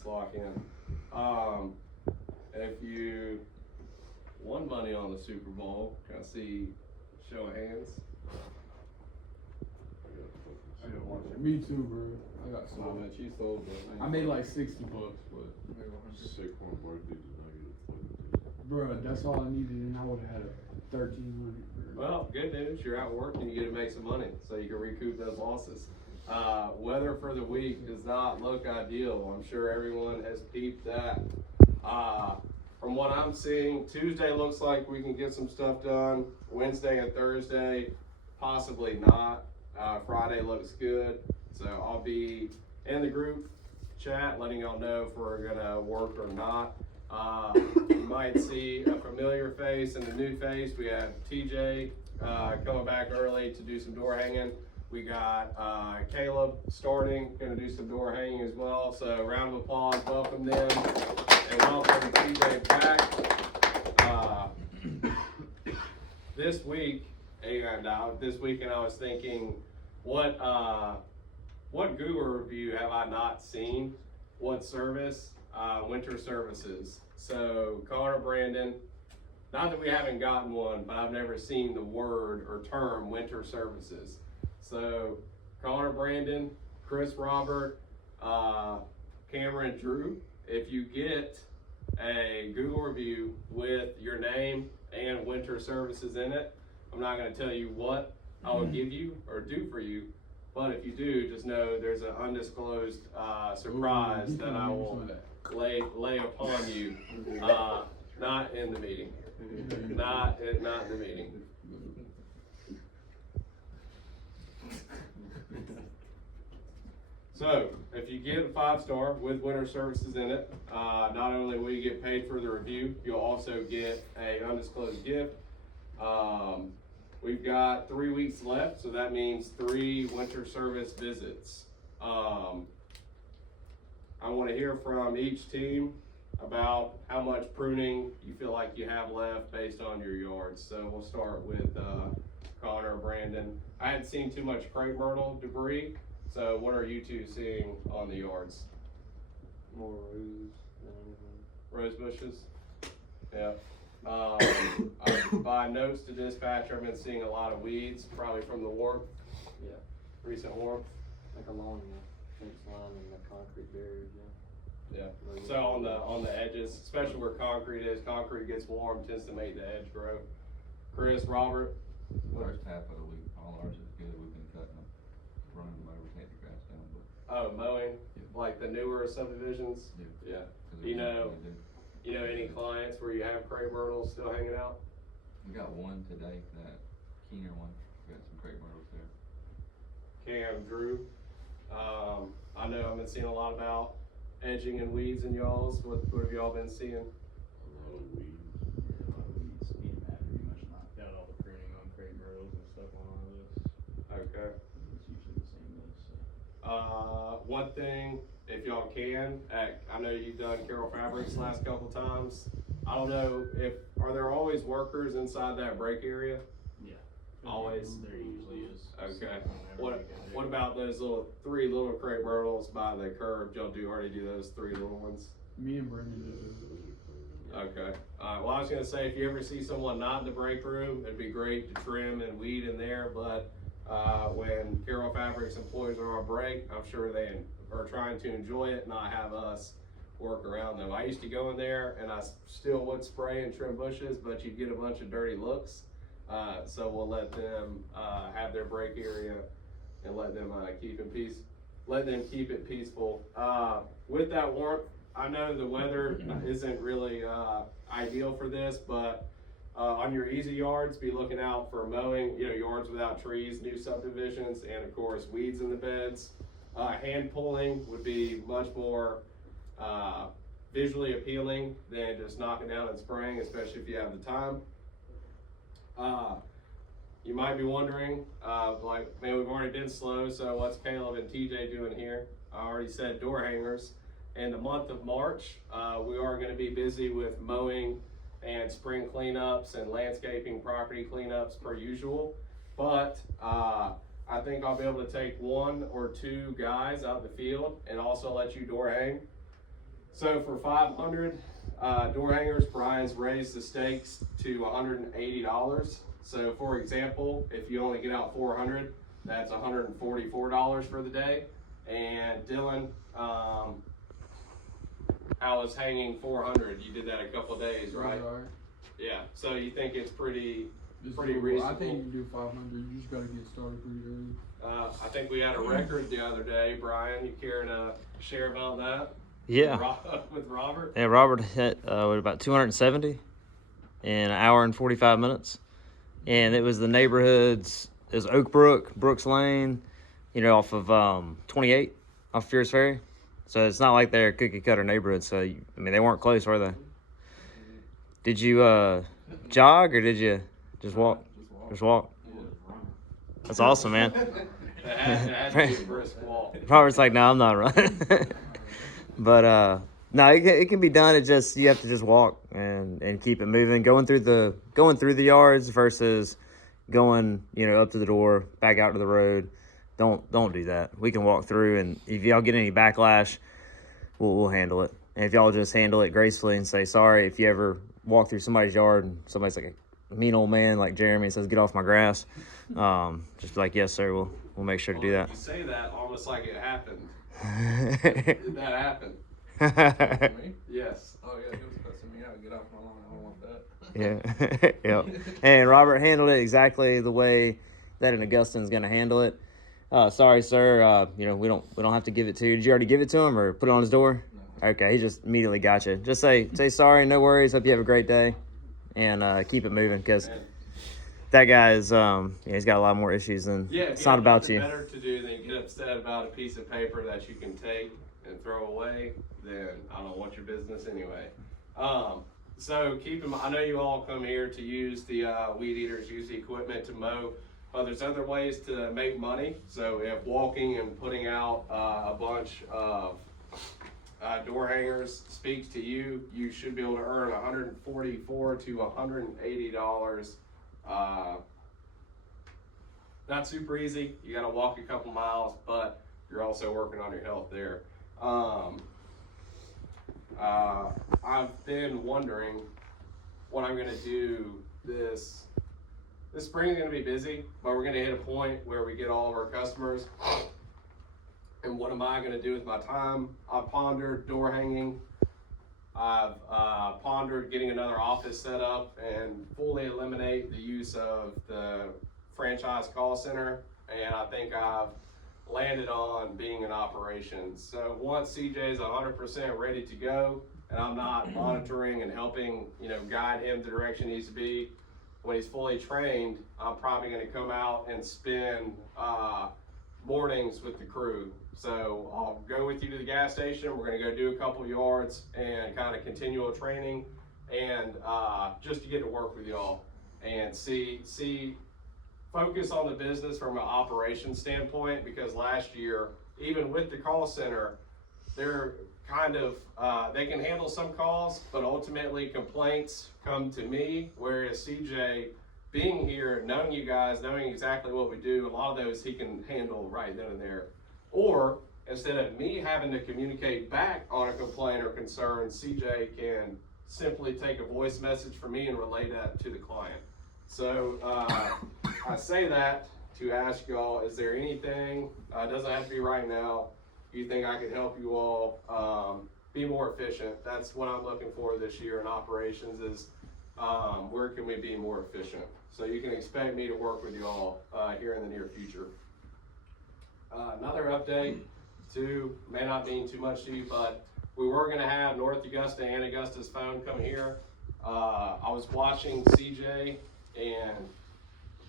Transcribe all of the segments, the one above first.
let's lock in. If you won money on the Super Bowl, can I see show of hands? I didn't watch it. Me too, bro. I got How some. much you sold, bro? I made like $60, but Saquon Barkley did not get a fucking bro, that's all I needed, and I would have had a 1,300. Bro. Well, good news, you're out working, you get to make some money, so you can recoup those losses. Weather for the week does not look ideal. I'm sure everyone has peeped that. From what I'm seeing, Tuesday looks like we can get some stuff done. Wednesday and Thursday, possibly not. Friday looks good. So I'll be in the group chat letting y'all know if we're gonna work or not. You might see a familiar face and a new face. We have TJ coming back early to do some door hanging. We got Caleb starting, gonna do some door hanging as well. So round of applause, welcome them, and welcome TJ back. This weekend I was thinking, what Google review have I not seen? What service? Winter services. So Connor Brandon, not that we haven't gotten one, but I've never seen the word or term winter services. So Connor Brandon, Chris Robert, Cameron Drew, if you get a Google review with your name and winter services in it, I'm not going to tell you what I will give you or do for you, but if you do, just know there's an undisclosed surprise that I will lay upon you, not in the meeting, not in the meeting. So, if you get a 5-star with winter services in it, not only will you get paid for the review, you'll also get a undisclosed gift. We've got 3 weeks left, so that means 3 winter service visits. I want to hear from each team about how much pruning you feel like you have left based on your yards. So we'll start with Connor, Brandon. I hadn't seen too much crepe myrtle debris. So what are you two seeing on the yards? More rose than anything. Rose bushes? Yeah. By notes to dispatcher, I've been seeing a lot of weeds, probably from the warmth. Yeah. Recent warmth. Like along the fence line and the concrete barriers, yeah. Yeah. So on the edges, especially where concrete is, concrete gets warm, tends to make the edge grow. Chris, Robert? First half of the week, all ours is good. We've been cutting them, running them over, take the grass down, but. Oh, mowing, Yeah. like the newer subdivisions? Yeah. You know any clients where you have crepe myrtles still hanging out? We got one today, that Keener one, we got some crepe myrtles there. Cam, Drew, I know I've been seeing a lot about edging and weeds in y'all's. What have y'all been seeing? A lot of weeds. Yeah, a lot of weeds. Me and Matt pretty much knocked out all the pruning on crepe myrtles and stuff on our list. Okay. It's usually the same list, so. One thing, if y'all can, I know you've done Carroll Fabrics the last couple times. I don't know are there always workers inside that break area? Yeah. Always? There usually is. Okay. What What about those 3 little crepe myrtles by the curb? Y'all already do those 3 little ones? Me and Brendan did. Okay. Well, I was gonna say, if you ever see someone not in the break room, it'd be great to trim and weed in there, but when Carroll Fabrics employees are on break, I'm sure they are trying to enjoy it, not have us work around them. I used to go in there and I still would spray and trim bushes, but you'd get a bunch of dirty looks. So we'll let them have their break area and let them keep it peaceful. With that warmth, I know the weather isn't really ideal for this, but on your easy yards, be looking out for mowing, yards without trees, new subdivisions, and of course weeds in the beds. Hand pulling would be much more visually appealing than just knocking down and spraying, especially if you have the time. You might be wondering, man, we've already been slow, so what's Caleb and TJ doing here? I already said door hangers. In the month of March, we are going to be busy with mowing and spring cleanups and landscaping property cleanups per usual. But I think I'll be able to take 1 or 2 guys out in the field and also let you door hang. So for 500 door hangers, Brian's raised the stakes to $180. So for example, if you only get out 400, that's $144 for the day. And Dylan, how is hanging 400? You did that a couple of days, right? Alright. Yeah. So you think it's pretty It's Pretty doable. I reasonable. think you can do 500. You just gotta get started pretty early. I think we had a record the other day. Brian, you care to share about that? Yeah. With Robert? Yeah, Robert hit about 270 in an hour and 45 minutes. And it was the neighborhoods, it was Oak Brook, Brooks Lane, off of 28, off Fierce Ferry. So it's not like they're cookie cutter neighborhoods. So, they weren't close, were they? Did you jog or did you just walk? Just walk. That's awesome, man. It had to be a brisk walk. Robert's like, no, I'm not running. But no, it can be done. It just you have to just walk and keep it moving, going through the yards versus going up to the door, back out to the road. Don't do that. We can walk through, and if y'all get any backlash, we'll handle it. And if y'all just handle it gracefully and say sorry, if you ever walk through somebody's yard and somebody's like a mean old man like Jeremy and says get off my grass, just be like, yes sir, we'll make sure to do that. You say that almost like it happened. That happened. Me? Yes. Oh yeah, he was cussing me out. Get off my lawn. I don't want that. Yeah. Yep. And Robert handled it exactly the way that an Augustin's gonna handle it. Sorry, sir. We don't have to give it to you. Did you already give it to him or put it on his door? No. Okay, he just immediately got you. Just say sorry, no worries. Hope you have a great day, and keep it moving because that guy is he's got a lot more issues than it's not about you. Better to do than get upset about a piece of paper that you can take and throw away. Then I don't want your business anyway. So keep in mind, I know you all come here to use the weed eaters, use the equipment to mow. But there's other ways to make money. So if walking and putting out a bunch of door hangers speaks to you, you should be able to earn $144 to $180. Not super easy. You got to walk a couple miles, but you're also working on your health there. I've been wondering what I'm gonna do this spring is going to be busy, but we're going to hit a point where we get all of our customers. And what am I going to do with my time? I've pondered door hanging. I've pondered getting another office set up and fully eliminate the use of the franchise call center. And I think I've landed on being in operations. So once CJ is 100% ready to go, and I'm not monitoring and helping, guide him the direction he needs to be, when he's fully trained, I'm probably going to come out and spend mornings with the crew. So I'll go with you to the gas station. We're going to go do a couple yards and kind of continual training, and just to get to work with y'all and see focus on the business from an operations standpoint. Because last year, even with the call center, they're kind of they can handle some calls, but ultimately complaints come to me, whereas CJ, being here, knowing you guys, knowing exactly what we do, a lot of those he can handle right then and there. Or instead of me having to communicate back on a complaint or concern, CJ can simply take a voice message from me and relay that to the client. So I say that to ask y'all, is there anything, it doesn't have to be right now, you think I could help you all be more efficient? That's what I'm looking for this year in operations is where can we be more efficient? So you can expect me to work with you all here in the near future. Another update too, may not mean too much to you, but we were gonna have North Augusta and Augusta's phone come here. I was watching CJ and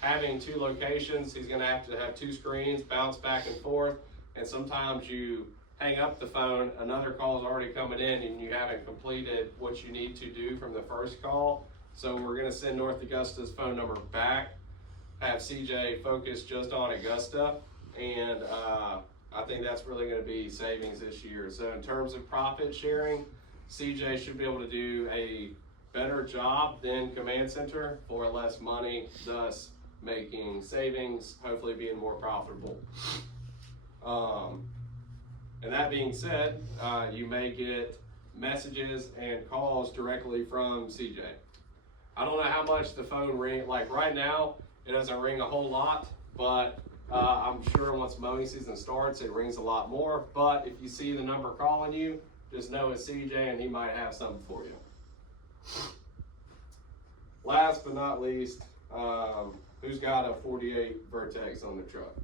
having two locations, he's gonna have to have two screens, bounce back and forth. And sometimes you hang up the phone, another call is already coming in and you haven't completed what you need to do from the first call. So we're gonna send North Augusta's phone number back, have CJ focus just on Augusta, and I think that's really gonna be savings this year. So in terms of profit sharing, CJ should be able to do a better job than Command Center for less money, thus making savings, hopefully being more profitable. And that being said, you may get messages and calls directly from CJ. I don't know how much the phone ring, like right now, it doesn't ring a whole lot, but I'm sure once mowing season starts, it rings a lot more. But if you see the number calling you, just know it's CJ and he might have something for you. Last but not least, who's got a 48 Vertex on the truck?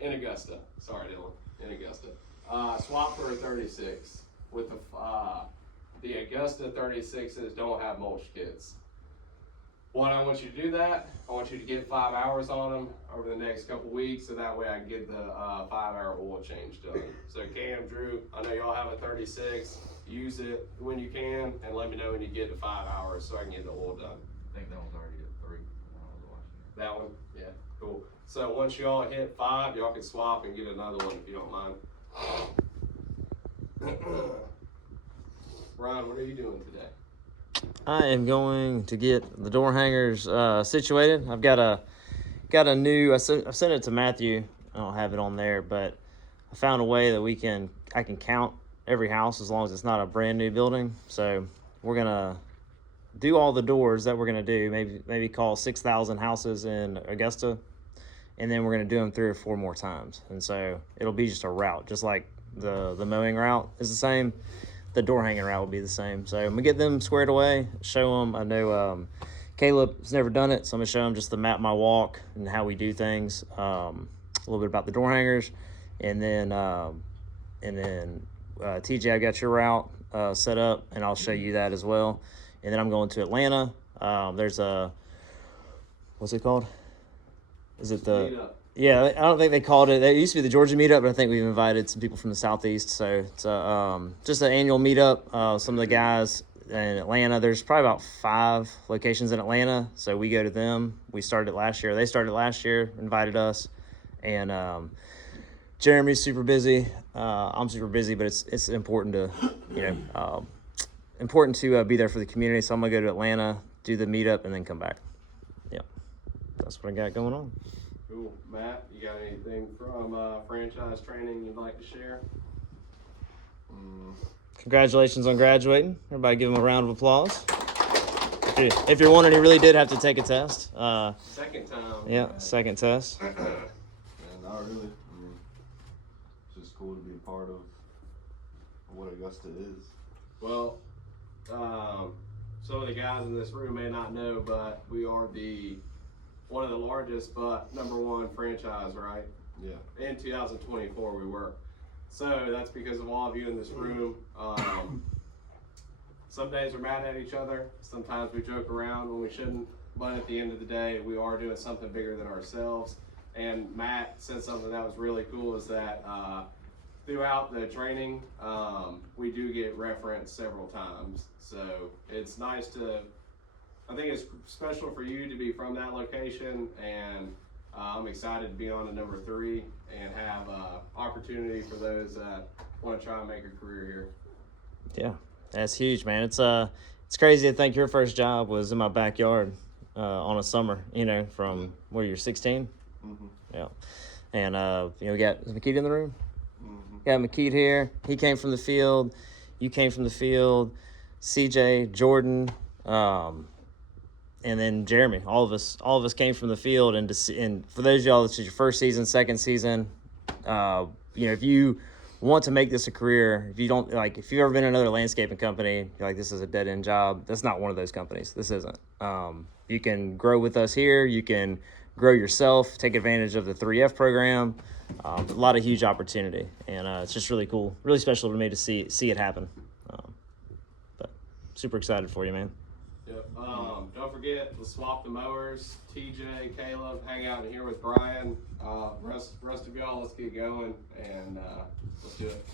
In Augusta. Sorry, Dylan. In Augusta. Swap for a 36 with the Augusta 36s don't have mulch kits. What I want you to do that, I want you to get 5 hours on them over the next couple weeks, so that way I can get the 5-hour oil change done. So Cam, Drew, I know y'all have a 36. Use it when you can, and let me know when you get to 5 hours so I can get the oil done. I think that one's already at 3 when I was watching That one? Yeah, cool. So once y'all hit 5, y'all can swap and get another one if you don't mind. Ron, what are you doing today? I am going to get the door hangers situated. I've got a new. I sent it to Matthew. I don't have it on there, but I found a way that I can count every house as long as it's not a brand new building. So we're gonna do all the doors that we're gonna do. Maybe call 6,000 houses in Augusta, and then we're gonna do them 3 or 4 more times. And so it'll be just a route, just like the mowing route is the same. The door hanging route will be the same. So I'm gonna get them squared away, show them. I know Caleb's never done it, so I'm gonna show him just the map my walk and how we do things. A little bit about the door hangers, and then TJ, I got your route set up, and I'll show you that as well. And then I'm going to Atlanta. There's what's it called? Is it the Meetup. Yeah, I don't think they called it. It used to be the Georgia meetup, but I think we've invited some people from the Southeast. So it's just an annual meetup. Some of the guys in Atlanta, there's probably about 5 locations in Atlanta. So we go to them. We started last year. They started last year, invited us. And Jeremy's super busy. I'm super busy, but it's important to, important to be there for the community. So I'm going to go to Atlanta, do the meetup, and then come back. Yep. That's what I got going on. Cool. Matt, you got anything from franchise training you'd like to share? Congratulations on graduating. Everybody give him a round of applause. If you're wondering, he really did have to take a test. Second time. Yeah, second test. Yeah, not really. I mean, it's just cool to be a part of what Augusta is. Well, some of the guys in this room may not know, but we are one of the largest, but #1 franchise, right? Yeah. In 2024 we were. So that's because of all of you in this room. Some days we're mad at each other. Sometimes we joke around when we shouldn't. But at the end of the day, we are doing something bigger than ourselves. And Matt said something that was really cool, is that throughout the training, we do get referenced several times. So it's nice I think it's special for you to be from that location, and I'm excited to be on to #3 and have opportunity for those that want to try and make a career here. Yeah, that's huge, man. It's crazy to think your first job was in my backyard on a summer. From where you're 16. Mm-hmm. Yeah, and we got, is McKeith in the room? Mm-hmm. Got McKeith here. He came from the field. You came from the field. CJ, Jordan. And then Jeremy, all of us came from the field, and for those of y'all, this is your first season, second season. If you want to make this a career, if you've ever been in another landscaping company, you're like, this is a dead end job. That's not one of those companies. This isn't. You can grow with us here. You can grow yourself. Take advantage of the 3F program. A lot of huge opportunity, and it's just really cool, really special to me to see it happen. But super excited for you, man. Yep. Don't forget to swap the mowers. TJ, Caleb, hang out in here with Brian. Rest of y'all, let's get going, and let's do it.